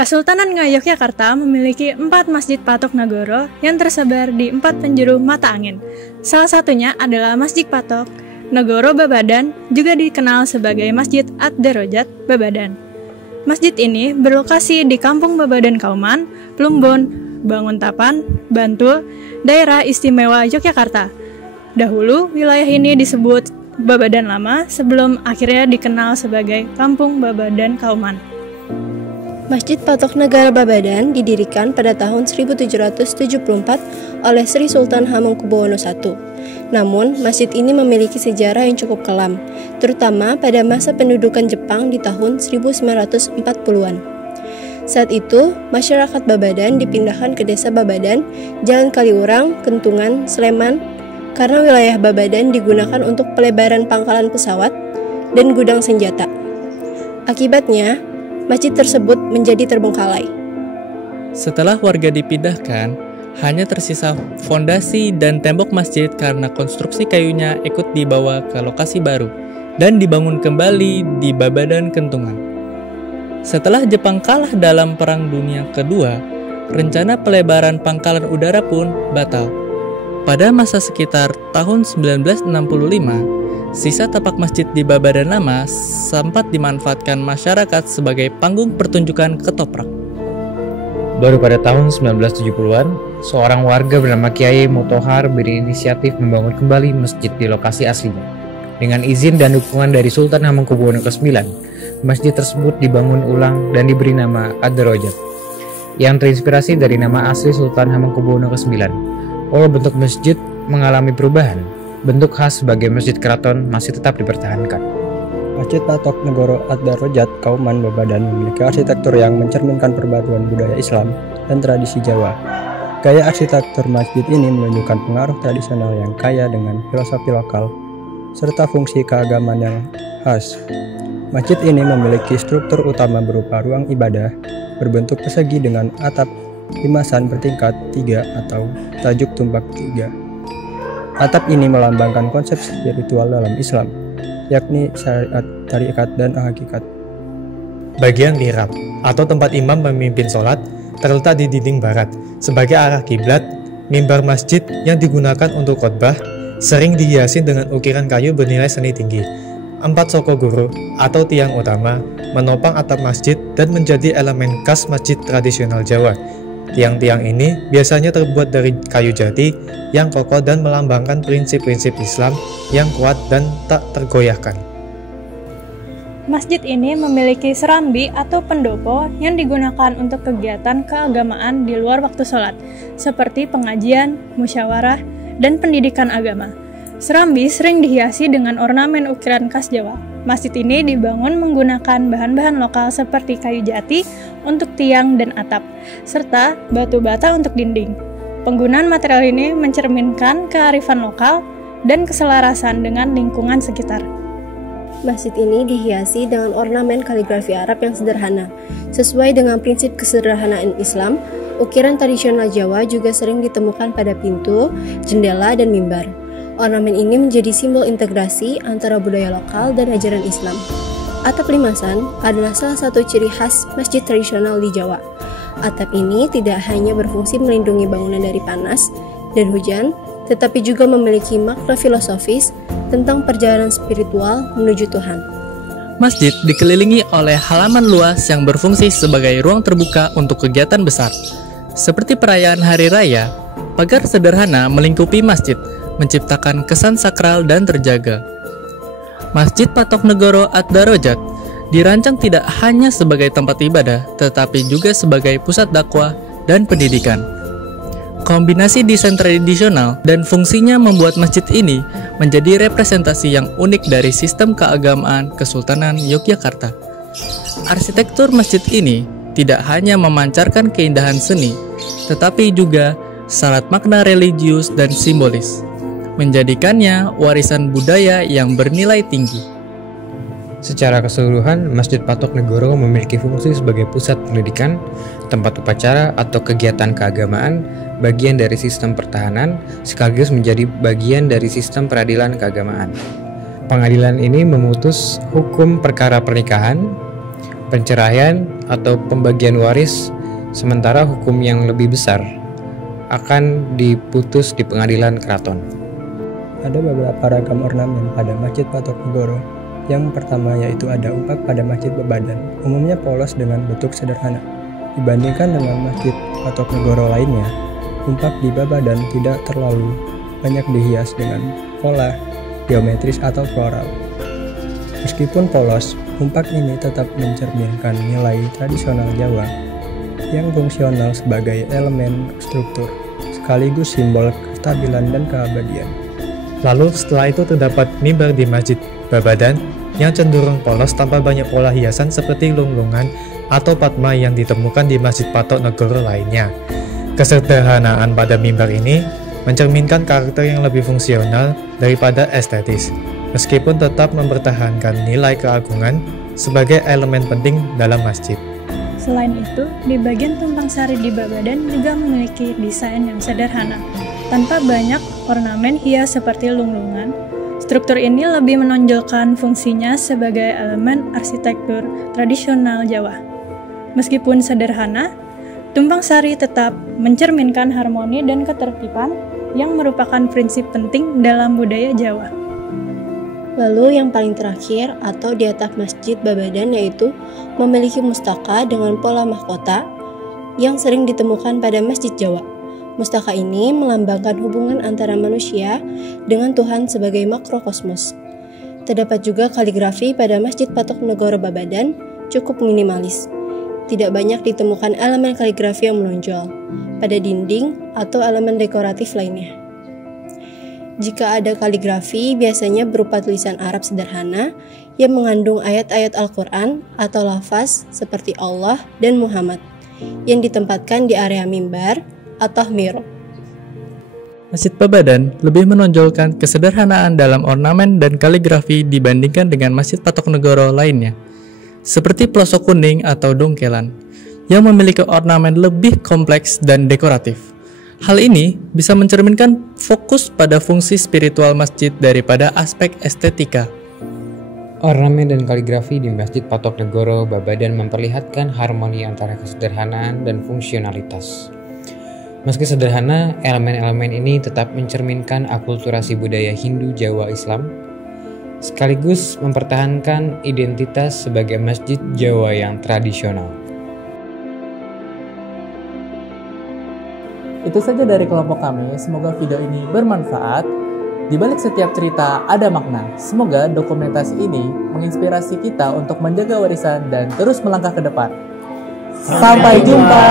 Kesultanan Ngayogyakarta memiliki 4 masjid patok Nagoro yang tersebar di 4 penjuru mata angin. Salah satunya adalah Masjid Patok Nagoro Babadan, juga dikenal sebagai Masjid Ad-Darajat Babadan. Masjid ini berlokasi di Kampung Babadan Kauman, Plumbon, Banguntapan, Bantul, Daerah Istimewa Yogyakarta. Dahulu, wilayah ini disebut Babadan Lama sebelum akhirnya dikenal sebagai Kampung Babadan Kauman. Masjid Patok Negara Babadan didirikan pada tahun 1774 oleh Sri Sultan Hamengkubuwono I. Namun, masjid ini memiliki sejarah yang cukup kelam, terutama pada masa pendudukan Jepang di tahun 1940-an. Saat itu, masyarakat Babadan dipindahkan ke desa Babadan, Jalan Kaliurang, Kentungan, Sleman, karena wilayah Babadan digunakan untuk pelebaran pangkalan pesawat dan gudang senjata. Akibatnya, masjid tersebut menjadi terbengkalai. Setelah warga dipindahkan, hanya tersisa fondasi dan tembok masjid karena konstruksi kayunya ikut dibawa ke lokasi baru dan dibangun kembali di Babadan Kentungan. Setelah Jepang kalah dalam Perang Dunia Kedua, rencana pelebaran pangkalan udara pun batal. Pada masa sekitar tahun 1965, sisa tapak masjid di Babadan Lama sempat dimanfaatkan masyarakat sebagai panggung pertunjukan ketoprak. Baru pada tahun 1970-an, seorang warga bernama Kiai Motohar berinisiatif membangun kembali masjid di lokasi aslinya. Dengan izin dan dukungan dari Sultan Hamengkubuwono IX, masjid tersebut dibangun ulang dan diberi nama Ad-Darajat, yang terinspirasi dari nama asli Sultan Hamengkubuwono IX. Walau bentuk masjid mengalami perubahan, bentuk khas sebagai masjid keraton masih tetap dipertahankan. Masjid Patok Negoro Ad-Darajat Kauman Babadan memiliki arsitektur yang mencerminkan perpaduan budaya Islam dan tradisi Jawa. Gaya arsitektur masjid ini menunjukkan pengaruh tradisional yang kaya dengan filosofi lokal, serta fungsi keagamaan yang khas. Masjid ini memiliki struktur utama berupa ruang ibadah berbentuk persegi dengan atap limasan bertingkat 3 atau tajuk tumpak 3. Atap ini melambangkan konsep spiritual dalam Islam, yakni syariat, tarikat, dan hakikat. Bagian mihrab atau tempat imam memimpin sholat terletak di dinding barat sebagai arah kiblat. Mimbar masjid yang digunakan untuk khotbah sering dihiasi dengan ukiran kayu bernilai seni tinggi. 4 soko guru atau tiang utama menopang atap masjid dan menjadi elemen khas masjid tradisional Jawa. Tiang-tiang ini biasanya terbuat dari kayu jati yang kokoh dan melambangkan prinsip-prinsip Islam yang kuat dan tak tergoyahkan. Masjid ini memiliki serambi atau pendopo yang digunakan untuk kegiatan keagamaan di luar waktu sholat, seperti pengajian, musyawarah, dan pendidikan agama. Serambi sering dihiasi dengan ornamen ukiran khas Jawa. Masjid ini dibangun menggunakan bahan-bahan lokal seperti kayu jati untuk tiang dan atap, serta batu bata untuk dinding. Penggunaan material ini mencerminkan kearifan lokal dan keselarasan dengan lingkungan sekitar. Masjid ini dihiasi dengan ornamen kaligrafi Arab yang sederhana. Sesuai dengan prinsip kesederhanaan Islam, ukiran tradisional Jawa juga sering ditemukan pada pintu, jendela, dan mimbar. Ornamen ini menjadi simbol integrasi antara budaya lokal dan ajaran Islam. Atap limasan adalah salah satu ciri khas masjid tradisional di Jawa. Atap ini tidak hanya berfungsi melindungi bangunan dari panas dan hujan, tetapi juga memiliki makna filosofis tentang perjalanan spiritual menuju Tuhan. Masjid dikelilingi oleh halaman luas yang berfungsi sebagai ruang terbuka untuk kegiatan besar. Seperti perayaan Hari Raya, pagar sederhana melingkupi masjid, menciptakan kesan sakral dan terjaga. Masjid Patok Negoro Ad-Darajat dirancang tidak hanya sebagai tempat ibadah, tetapi juga sebagai pusat dakwah dan pendidikan. Kombinasi desain tradisional dan fungsinya membuat masjid ini menjadi representasi yang unik dari sistem keagamaan Kesultanan Yogyakarta. Arsitektur masjid ini tidak hanya memancarkan keindahan seni, tetapi juga syarat makna religius dan simbolis, menjadikannya warisan budaya yang bernilai tinggi. Secara keseluruhan, Masjid Patok Negoro memiliki fungsi sebagai pusat pendidikan, tempat upacara atau kegiatan keagamaan, bagian dari sistem pertahanan, sekaligus menjadi bagian dari sistem peradilan keagamaan. Pengadilan ini memutus hukum perkara pernikahan, penceraian atau pembagian waris, sementara hukum yang lebih besar akan diputus di pengadilan keraton. Ada beberapa ragam ornamen pada Masjid Patok Negoro. Yang pertama yaitu ada umpak pada Masjid Babadan, umumnya polos dengan bentuk sederhana. Dibandingkan dengan Masjid Patok Negoro lainnya, umpak di Babadan tidak terlalu banyak dihias dengan pola geometris atau floral. Meskipun polos, umpak ini tetap mencerminkan nilai tradisional Jawa yang fungsional sebagai elemen struktur, sekaligus simbol kestabilan dan keabadian. Lalu setelah itu terdapat mimbar di Masjid Babadan yang cenderung polos tanpa banyak pola hiasan seperti lunglungan atau patma yang ditemukan di Masjid Patok Negoro lainnya. Kesederhanaan pada mimbar ini mencerminkan karakter yang lebih fungsional daripada estetis, meskipun tetap mempertahankan nilai keagungan sebagai elemen penting dalam masjid. Selain itu, di bagian tumpang sari di Babadan juga memiliki desain yang sederhana, tanpa banyak ornamen hias seperti lunglungan. Struktur ini lebih menonjolkan fungsinya sebagai elemen arsitektur tradisional Jawa. Meskipun sederhana, tumpang sari tetap mencerminkan harmoni dan ketertiban yang merupakan prinsip penting dalam budaya Jawa. Lalu yang paling terakhir atau di atap Masjid Babadan yaitu memiliki mustaka dengan pola mahkota yang sering ditemukan pada masjid Jawa. Mustaka ini melambangkan hubungan antara manusia dengan Tuhan sebagai makrokosmos. Terdapat juga kaligrafi pada Masjid Patok Negoro Babadan cukup minimalis. Tidak banyak ditemukan elemen kaligrafi yang menonjol pada dinding atau elemen dekoratif lainnya. Jika ada kaligrafi, biasanya berupa tulisan Arab sederhana yang mengandung ayat-ayat Al-Quran atau lafaz seperti Allah dan Muhammad yang ditempatkan di area mimbar atau mihrab. Masjid Babadan lebih menonjolkan kesederhanaan dalam ornamen dan kaligrafi dibandingkan dengan Masjid Patok Negoro lainnya, seperti pelosok kuning atau dongkelan, yang memiliki ornamen lebih kompleks dan dekoratif. Hal ini bisa mencerminkan fokus pada fungsi spiritual masjid daripada aspek estetika. Ornamen dan kaligrafi di Masjid Patok Negoro Babadan memperlihatkan harmoni antara kesederhanaan dan fungsionalitas. Meski sederhana, elemen-elemen ini tetap mencerminkan akulturasi budaya Hindu, Jawa, Islam, sekaligus mempertahankan identitas sebagai masjid Jawa yang tradisional. Itu saja dari kelompok kami, semoga video ini bermanfaat. Di balik setiap cerita ada makna. Semoga dokumentasi ini menginspirasi kita untuk menjaga warisan dan terus melangkah ke depan. Sampai jumpa.